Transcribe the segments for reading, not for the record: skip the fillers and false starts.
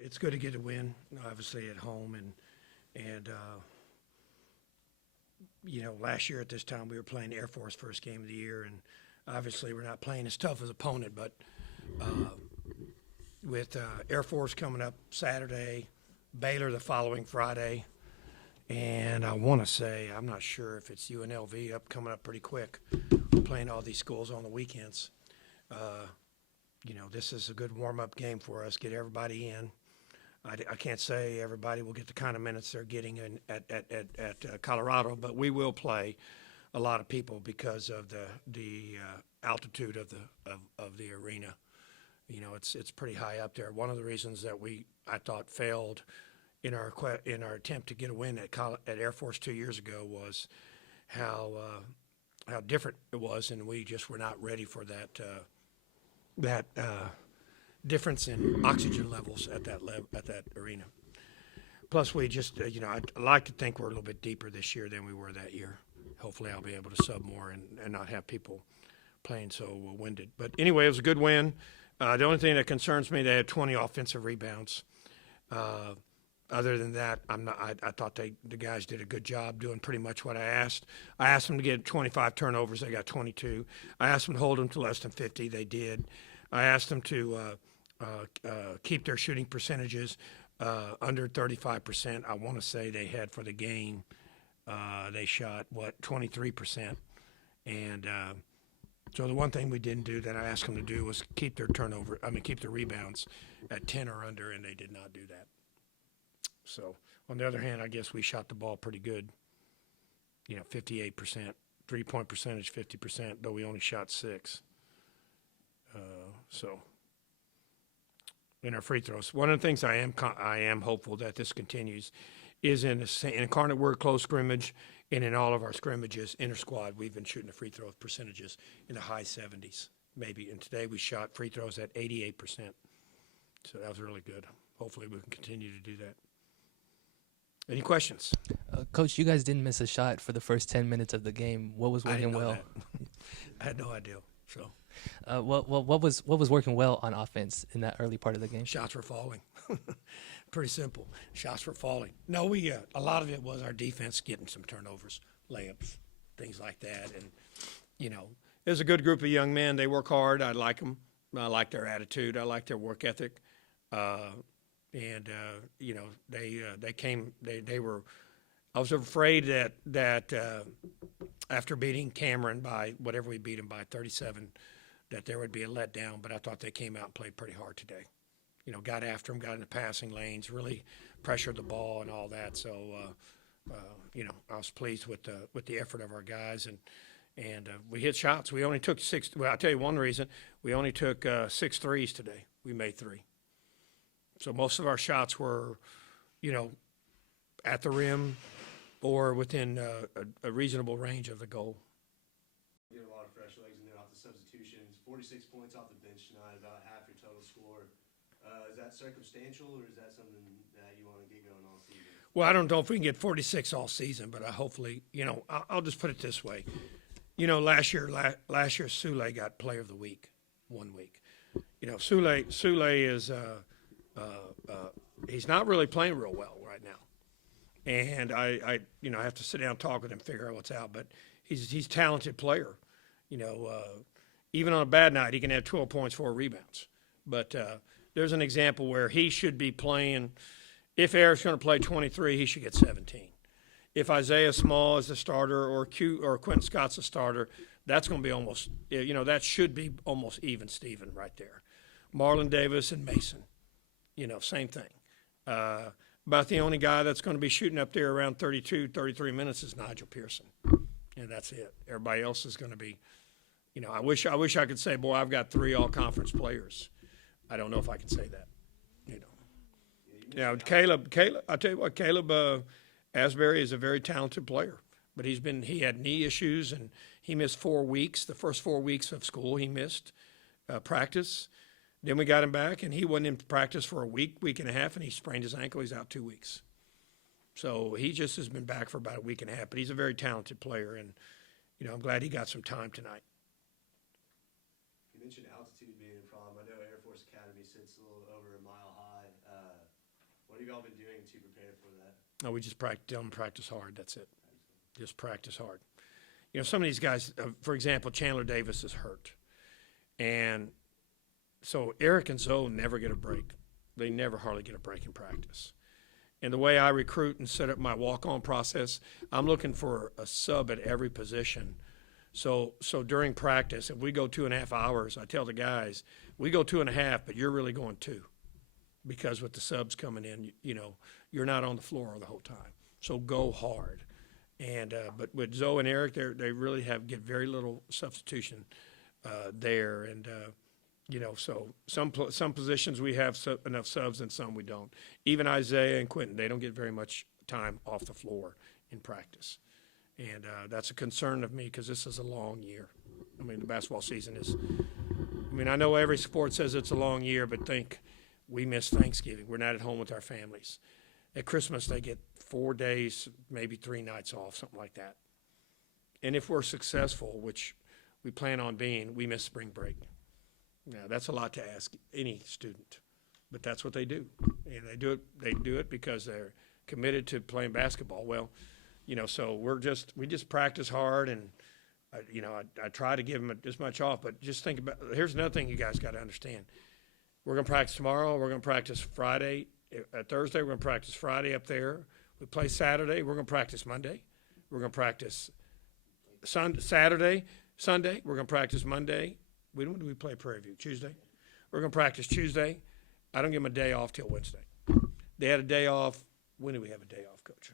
it's good to get a win, obviously at home, and last year at this time we were playing Air Force first game of the year, and obviously we're not playing as tough as opponent, but with Air Force coming up Saturday, Baylor the following Friday, and I want to say, I'm not sure if it's UNLV coming up pretty quick. We're playing all these schools on the weekends. This is a good warm-up game for us, get everybody in. I can't say everybody will get the kind of minutes they're getting in at Colorado, but we will play a lot of people because of the altitude of the arena. It's pretty high up there. One of the reasons that I thought failed in our attempt to get a win at Air Force 2 years ago was how different it was, and we just were not ready for that difference in oxygen levels at that arena. Plus, we just I'd like to think we're a little bit deeper this year than we were that year. Hopefully, I'll be able to sub more and not have people playing so winded. But anyway, it was a good win. The only thing that concerns me, they had 20 offensive rebounds. Other than that, I thought the guys did a good job doing pretty much what I asked. I asked them to get 25 turnovers. They got 22. I asked them to hold them to less than 50. They did. I asked them to keep their shooting percentages under 35%. I want to say they had for the game, they shot, 23%. And so the one thing we didn't do that I asked them to do was keep their rebounds at 10 or under, and they did not do that. So on the other hand, I guess we shot the ball pretty good, 58%, 3-point percentage, 50%, though we only shot 6. So in our free throws, one of the things I am hopeful that this continues is in Incarnate Word close scrimmage and in all of our scrimmages, inter-squad, we've been shooting the free throw percentages in the high 70s, maybe. And today we shot free throws at 88%. So that was really good. Hopefully we can continue to do that. Any questions? Coach, you guys didn't miss a shot for the first 10 minutes of the game. What was working well? I had no idea. So, what was working well on offense in that early part of the game? Shots were falling. Pretty simple. Shots were falling. No, a lot of it was our defense getting some turnovers, layups, things like that. And there's a good group of young men. They work hard. I like them. I like their attitude. I like their work ethic. And they came. They were. I was afraid that after beating Cameron by whatever we beat them by 37, that there would be a letdown. But I thought they came out and played pretty hard today. Got after them, got in the passing lanes, really pressured the ball and all that. So I was pleased with the effort of our guys, and we hit shots. We only took 6. Well, I'll tell you one reason. We only took 6 threes today. We made 3. So most of our shots were, at the rim or within a reasonable range of the goal. You get a lot of fresh legs in there off the substitutions. 46 points off the bench tonight, about half your total score. Is that circumstantial, or is that something that you want to get going all season? Well, I don't know if we can get 46 all season, but hopefully, I'll just put it this way. Last year Sule got Player of the Week 1 week. Sule is he's not really playing real well right now, and I have to sit down and talk with him, figure out what's out. But he's a talented player. Even on a bad night, he can have 12 points, 4 rebounds. But there's an example where he should be playing. If Eric's going to play 23, he should get 17. If Isaiah Small is the starter or Quentin Scott's the starter, that's going to be almost, that should be almost even Steven right there. Marlon Davis and Mason, same thing. About the only guy that's going to be shooting up there around 32, 33 minutes is Nigel Pearson. And that's it. Everybody else is going to be, I wish I could say, boy, I've got 3 all-conference players. I don't know if I can say that, Caleb, I'll tell you what, Caleb Asbury is a very talented player, but he had knee issues, and he missed 4 weeks. The first 4 weeks of school he missed practice. Then we got him back, and he wasn't in practice for a week and a half, and he sprained his ankle. He's out 2 weeks. So he just has been back for about a week and a half, but he's a very talented player, and, I'm glad he got some time tonight. You mentioned altitude being a problem. I know Air Force Academy sits a little over a mile high. What have y'all been doing to prepare for that? No, we just practice hard. That's it. Just practice hard. You know, some of these guys, for example, Chandler Davis is hurt. And so Eric and Zoe never get a break. They never hardly get a break in practice. And the way I recruit and set up my walk-on process, I'm looking for a sub at every position. So during practice, if we go 2.5 hours, I tell the guys, we go 2.5, but you're really going 2. Because with the subs coming in, you know, you're not on the floor the whole time. So go hard. And but with Zoe and Eric, they really get very little substitution there. And you know, so some positions we have enough subs and some we don't. Even Isaiah and Quentin, they don't get very much time off the floor in practice. And that's a concern of me because this is a long year. I mean, the basketball season is, I mean, I know every sport says it's a long year, but we miss Thanksgiving. We're not at home with our families. At Christmas, they get 4 days, maybe 3 nights off, something like that. And if we're successful, which we plan on being, we miss spring break. Now, that's a lot to ask any student, but that's what they do. And they do it because they're committed to playing basketball. Well, you know, so we just practice hard, and you know, I try to give them as much off, but just think about, here's another thing you guys got to understand. We're going to practice tomorrow. We're going to practice Friday. Thursday, we're going to practice Friday up there. We play Saturday. We're going to practice Monday. We're going to practice Saturday, Sunday. We're going to practice Monday. When do we play Prairie View? Tuesday. We're going to practice Tuesday. I don't give them a day off till Wednesday. They had a day off. When do we have a day off, Coach?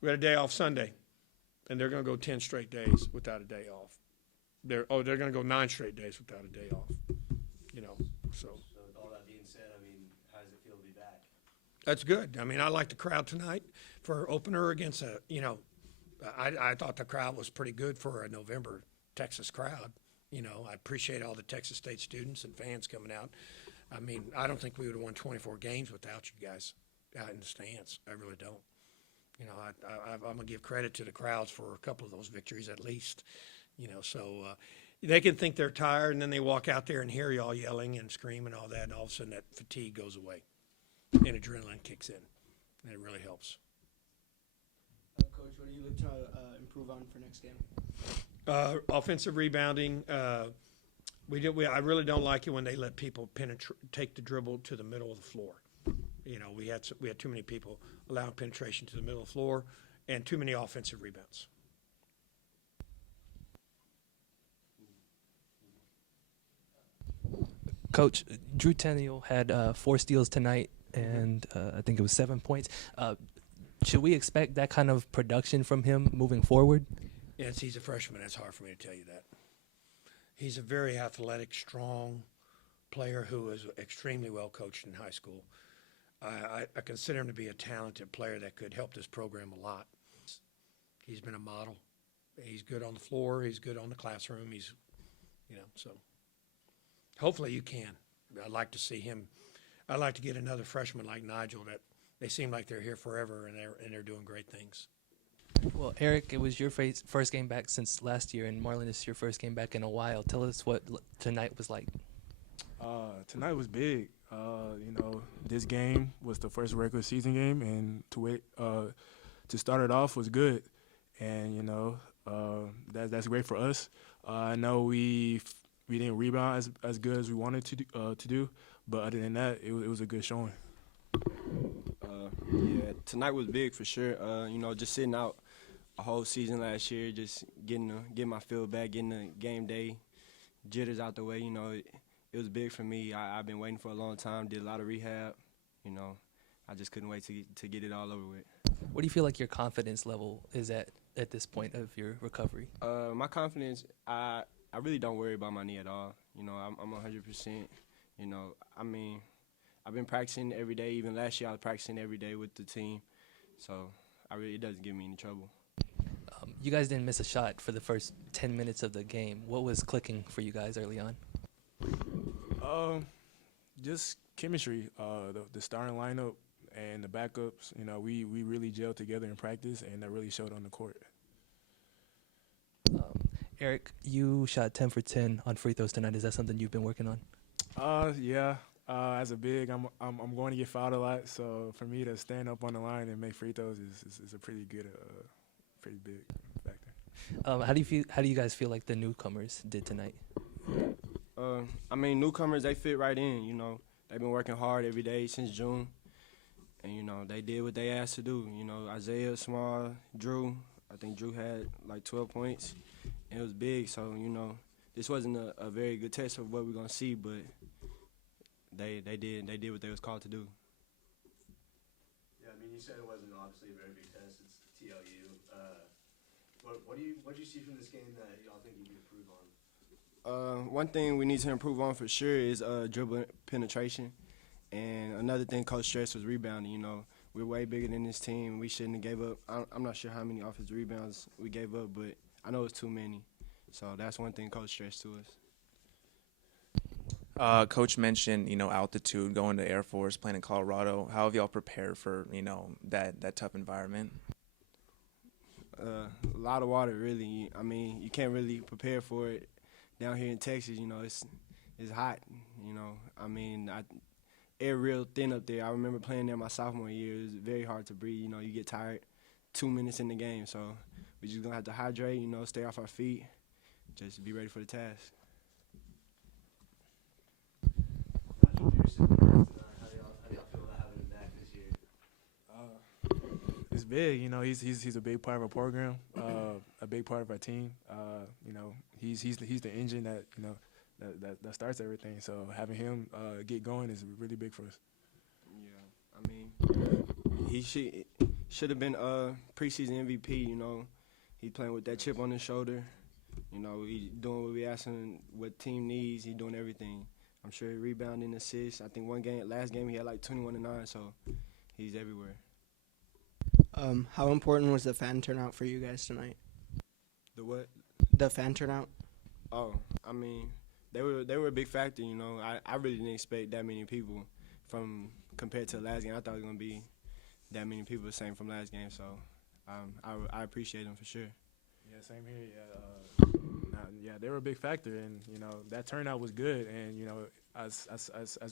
We had a day off Sunday, and they're going to go 10 straight days without a day off. They're going to go 9 straight days without a day off. You know, so. So with all that being said, I mean, how does it feel to be back? That's good. I mean, I like the crowd tonight for opener against I thought the crowd was pretty good for a November Texas crowd. You know, I appreciate all the Texas State students and fans coming out. I mean, I don't think we would have won 24 games without you guys out in the stands. I really don't. You know, I'm going to give credit to the crowds for a couple of those victories at least. You know, so they can think they're tired, and then they walk out there and hear y'all yelling and screaming and all that, and all of a sudden that fatigue goes away and adrenaline kicks in, and it really helps. Coach, what do you look to improve on for next game? Offensive rebounding. I really don't like it when they let people take the dribble to the middle of the floor. You know, we had too many people allowing penetration to the middle of the floor, and too many offensive rebounds. Coach, Drew Tenniel had 4 steals tonight, and I think it was 7 points. Should we expect that kind of production from him moving forward? Yes, he's a freshman. It's hard for me to tell you that. He's a very athletic, strong player who is extremely well coached in high school. I consider him to be a talented player that could help this program a lot. He's been a model. He's good on the floor. He's good on the classroom. So hopefully you can. I'd like to see him. I'd like to get another freshman like Nigel that they seem like they're here forever and they're doing great things. Well, Eric, it was your first game back since last year, and Marlon, it's your first game back in a while. Tell us what tonight was like. Tonight was big. You know, this game was the first regular season game, and to start it off was good. And you know, that's great for us. I know we didn't rebound as good as we wanted to do, but other than that, it was a good showing. Yeah, tonight was big for sure. You know, just sitting out a whole season last year, just getting my feel back, getting the game day jitters out the way. You know, it was big for me. I've been waiting for a long time. Did a lot of rehab. You know, I just couldn't wait to get it all over with. What do you feel like your confidence level is at this point of your recovery? My confidence, I really don't worry about my knee at all. You know, I'm 100%. You know, I mean, I've been practicing every day. Even last year, I was practicing every day with the team. So it doesn't give me any trouble. You guys didn't miss a shot for the first 10 minutes of the game. What was clicking for you guys early on? Just chemistry. The starting lineup and the backups. You know, we really gelled together in practice, and that really showed on the court. Eric, you shot 10 for 10 on free throws tonight. Is that something you've been working on? Yeah. As a big, I'm going to get fouled a lot, so for me to stand up on the line and make free throws is a pretty good, pretty big factor. How do you guys feel like the newcomers did tonight? I mean, newcomers, they fit right in, you know. They've been working hard every day since June. And, you know, they did what they asked to do. You know, Isaiah, Small, Drew. I think Drew had like 12 points. And it was big, so, you know, this wasn't a very good test of what we're going to see, but they did what they was called to do. Yeah, I mean, you said it wasn't obviously a very big test. It's TLU. What do you see from this game that y'all think you can improve on? One thing we need to improve on for sure is dribble penetration. And another thing Coach stressed was rebounding. You know, we're way bigger than this team. We shouldn't have gave up. I'm not sure how many offensive rebounds we gave up, but I know it's too many. So that's one thing Coach stressed to us. Coach mentioned, altitude, going to Air Force, playing in Colorado. How have y'all prepared for, that tough environment? A lot of water, really. I mean, you can't really prepare for it down here in Texas. You know, it's hot. You know, I mean, air real thin up there. I remember playing there my sophomore year. It was very hard to breathe. You know, you get tired 2 minutes in the game. So we're just gonna have to hydrate. You know, stay off our feet, just be ready for the task. How do y'all feel about having him back this year? It's big, you know. He's a big part of our program, a big part of our team. You know, he's the engine that that starts everything. So having him get going is really big for us. Yeah, I mean, he should have been preseason MVP. You know, he playing with that chip on his shoulder. You know, he doing what we asked him, what team needs. He doing everything. I'm sure he rebounding, assists. I think last game he had like 21 and 9. So he's everywhere. How important was the fan turnout for you guys tonight? The what? The fan turnout? Oh, I mean, they were a big factor. You know, I really didn't expect that many people compared to the last game. I thought it was gonna be that many people the same from last game. So I appreciate them for sure. Yeah, same here. Yeah, they were a big factor, and that turnout was good. And as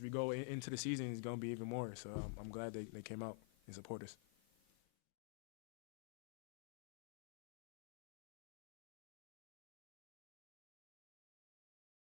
we go into the season, it's gonna be even more. So I'm glad they came out and support us.